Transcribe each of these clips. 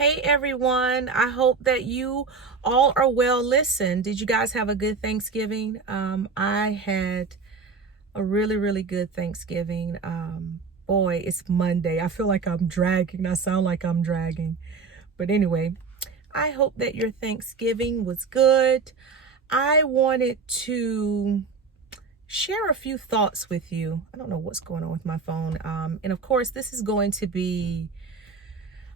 Hey everyone, I hope that you all are well. Listen, did you guys have a good Thanksgiving? I had a really good Thanksgiving. Boy, it's Monday. I feel like I'm dragging. I sound like I'm dragging. But anyway, I hope that your Thanksgiving was good. I wanted to share a few thoughts with you. I don't know what's going on with my phone. And of course, this is going to be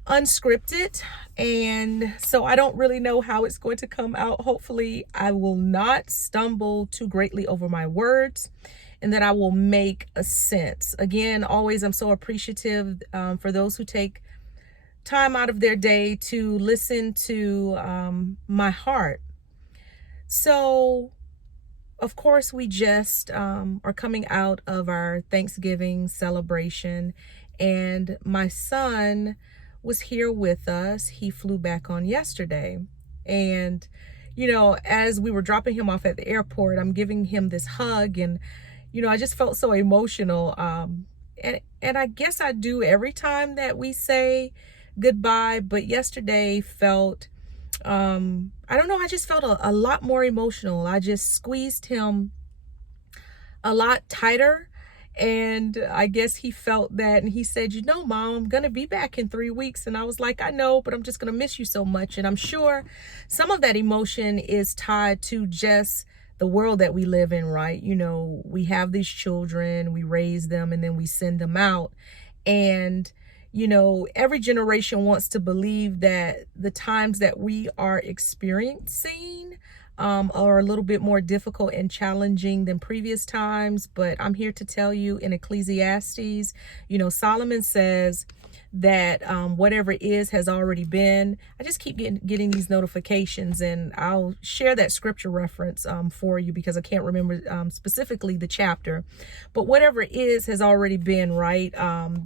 unscripted, and so I don't really know how it's going to come out. Hopefully I will not stumble too greatly over my words and that I will make a sense. Again, always I'm so appreciative for those who take time out of their day to listen to my heart. So of course we just are coming out of our Thanksgiving celebration, and my son was here with us. He flew back on yesterday. And, as we were dropping him off at the airport, I'm giving him this hug, and, I just felt so emotional. And I guess I do every time that we say goodbye, but yesterday felt, I don't know, I just felt a lot more emotional. I just squeezed him a lot tighter. And I guess he felt that, and he said, Mom, I'm going to be back in 3 weeks. And I was like, I know, but I'm just going to miss you so much. And I'm sure some of that emotion is tied to just the world that we live in, right? We have these children, we raise them, and then we send them out. And, every generation wants to believe that the times that we are experiencing are a little bit more difficult and challenging than previous times. But I'm here to tell you, in Ecclesiastes, Solomon says that whatever is has already been. I just keep getting these notifications, and I'll share that scripture reference for you because I can't remember specifically the chapter. But whatever is has already been, right?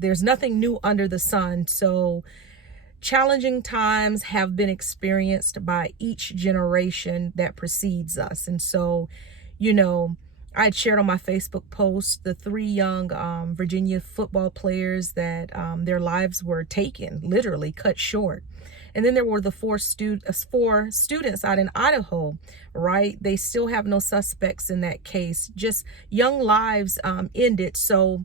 There's nothing new under the sun. So challenging times have been experienced by each generation that precedes us. And so, I had shared on my Facebook post the 3 young Virginia football players that their lives were taken, literally cut short. And then there were the four students out in Idaho, right? They still have no suspects in that case. Just young lives ended. So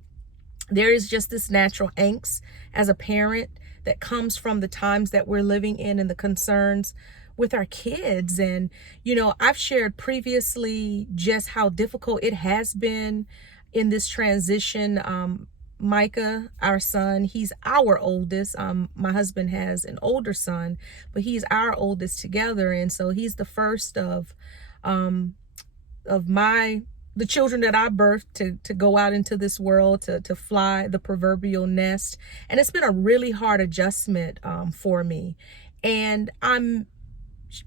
there is just this natural angst as a parent that comes from the times that we're living in and the concerns with our kids. And, I've shared previously just how difficult it has been in this transition. Micah, our son, he's our oldest. My husband has an older son, but he's our oldest together. And so he's the first of the children that I birthed to go out into this world, to fly the proverbial nest. And it's been a really hard adjustment for me. And I'm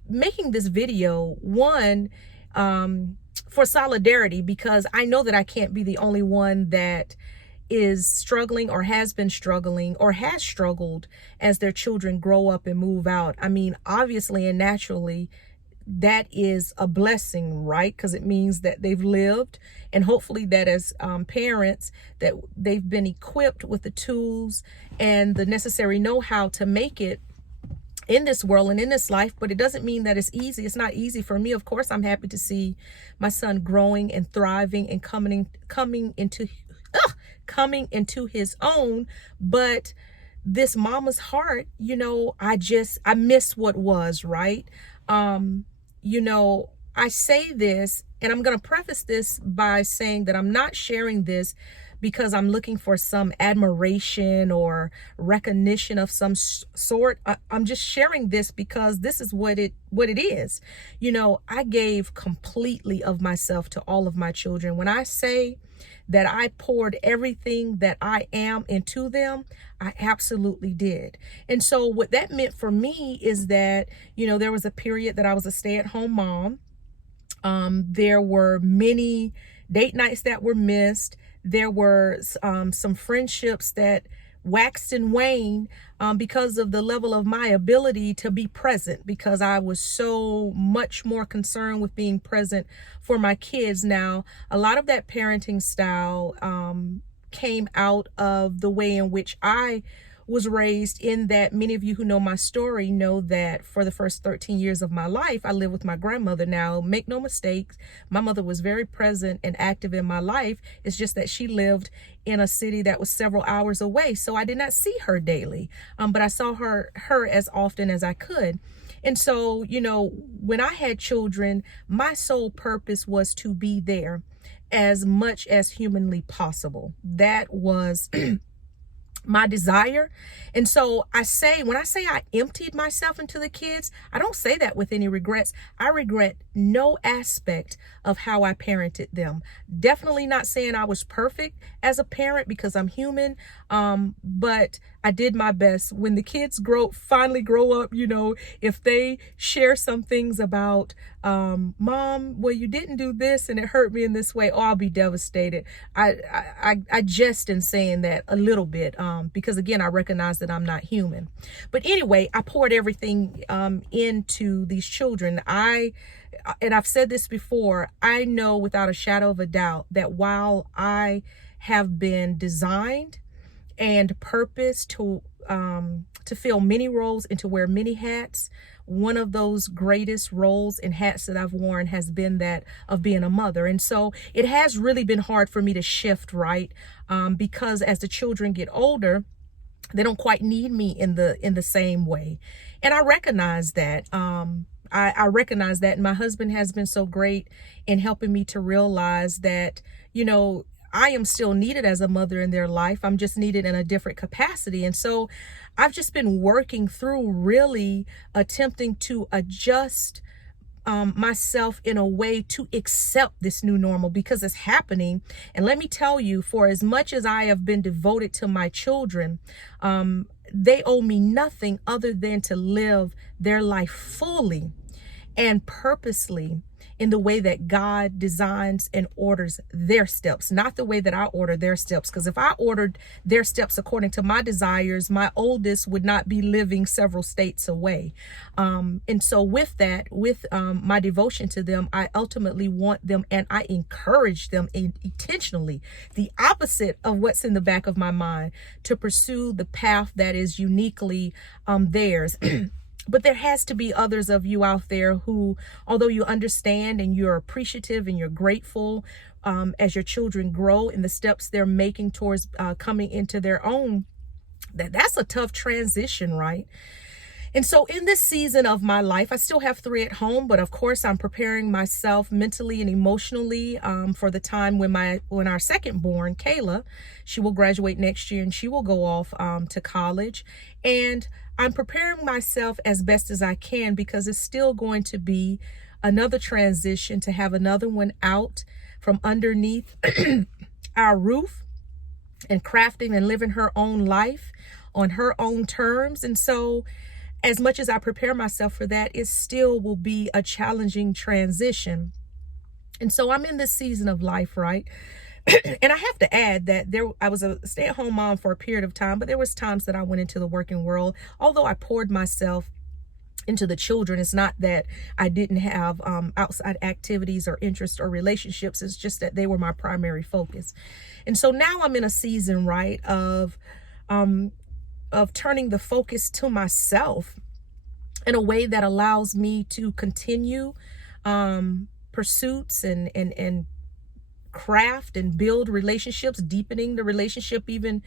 making this video, one, for solidarity, because I know that I can't be the only one that is struggling or has been struggling or has struggled as their children grow up and move out. I mean, obviously and naturally, that is a blessing, right? Because it means that they've lived, and hopefully that as parents, that they've been equipped with the tools and the necessary know-how to make it in this world and in this life. But it doesn't mean that it's easy. It's not easy for me. Of course, I'm happy to see my son growing and thriving and coming into his own. But this mama's heart, I miss what was, right? I say this, and I'm going to preface this by saying that I'm not sharing this because I'm looking for some admiration or recognition of some sort. I'm just sharing this because this is what it is. I gave completely of myself to all of my children. When I say that I poured everything that I am into them, I absolutely did. And so what that meant for me is that, there was a period that I was a stay-at-home mom. There were many date nights that were missed. There were some friendships that waxed and waned because of the level of my ability to be present, because I was so much more concerned with being present for my kids. Now, a lot of that parenting style came out of the way in which I was raised in that many of you who know my story know that for the first 13 years of my life, I lived with my grandmother. Now, make no mistakes, my mother was very present and active in my life. It's just that she lived in a city that was several hours away. So I did not see her daily, but I saw her as often as I could. And so, when I had children, my sole purpose was to be there as much as humanly possible. That was my desire. And so when I say I emptied myself into the kids, I don't say that with any regrets. I regret no aspect of how I parented them. Definitely not saying I was perfect as a parent, because I'm human. But I did my best. When the kids finally grow up, if they share some things about, Mom, well, you didn't do this and it hurt me in this way, oh, I'll be devastated. I jest in saying that a little bit, because again, I recognize that I'm not human. But anyway, I poured everything into these children. And I've said this before, I know without a shadow of a doubt that while I have been designed and purposed to fill many roles and to wear many hats, one of those greatest roles and hats that I've worn has been that of being a mother. And so it has really been hard for me to shift, right? Because as the children get older, they don't quite need me in the same way. And I recognize that. I recognize that. And my husband has been so great in helping me to realize that, I am still needed as a mother in their life. I'm just needed in a different capacity. And so I've just been working through really attempting to adjust myself in a way to accept this new normal, because it's happening. And let me tell you, for as much as I have been devoted to my children, they owe me nothing other than to live their life fully and purposely in the way that God designs and orders their steps, not the way that I order their steps. Because if I ordered their steps according to my desires, my oldest would not be living several states away. And so with that, with my devotion to them, I ultimately want them, and I encourage them intentionally, the opposite of what's in the back of my mind, to pursue the path that is uniquely theirs. But there has to be others of you out there who, although you understand and you're appreciative and you're grateful as your children grow in the steps they're making towards coming into their own, that's a tough transition, right? And so in this season of my life, I still have 3 at home, but of course I'm preparing myself mentally and emotionally for the time when our second born, Kayla, she will graduate next year and she will go off to college. And I'm preparing myself as best as I can, because it's still going to be another transition to have another one out from underneath our roof and crafting and living her own life on her own terms. And so as much as I prepare myself for that, it still will be a challenging transition. And so I'm in this season of life, right? And I have to add that I was a stay-at-home mom for a period of time, but there was times that I went into the working world. Although I poured myself into the children, it's not that I didn't have outside activities or interests or relationships. It's just that they were my primary focus. And so now I'm in a season, right, of turning the focus to myself in a way that allows me to continue pursuits and craft and build relationships, deepening the relationship even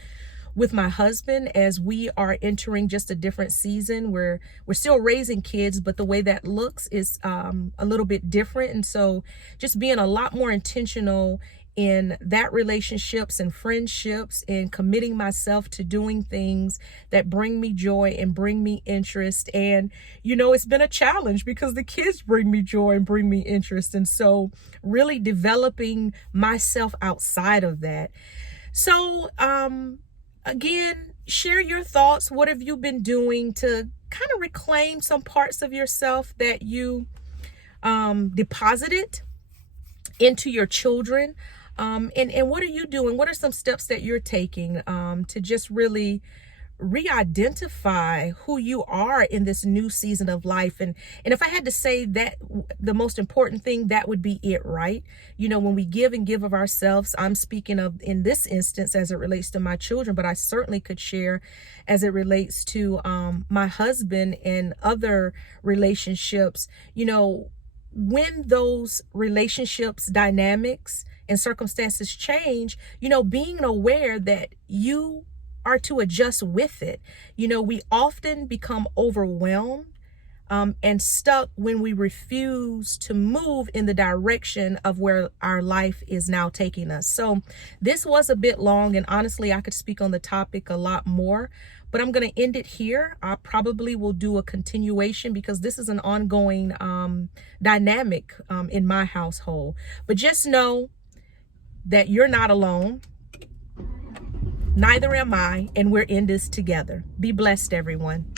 with my husband as we are entering just a different season where we're still raising kids, but the way that looks is a little bit different. And so just being a lot more intentional in that relationships and friendships, and committing myself to doing things that bring me joy and bring me interest. And, it's been a challenge because the kids bring me joy and bring me interest. And so really developing myself outside of that. So, again, share your thoughts. What have you been doing to kind of reclaim some parts of yourself that you deposited into your children? And what are you doing? What are some steps that you're taking to just really re-identify who you are in this new season of life. And if I had to say that the most important thing, that would be it, right? You know, when we give and give of ourselves, I'm speaking of in this instance as it relates to my children, but I certainly could share as it relates to my husband and other relationships. You know, when those relationships dynamics and circumstances change, you know, being aware that you are to adjust with it. You know, we often become overwhelmed and stuck when we refuse to move in the direction of where our life is now taking us. So this was a bit long, and honestly, I could speak on the topic a lot more, but I'm going to end it here. I probably will do a continuation because this is an ongoing dynamic in my household. But just know that you're not alone. Neither am I, and we're in this together. Be blessed, everyone.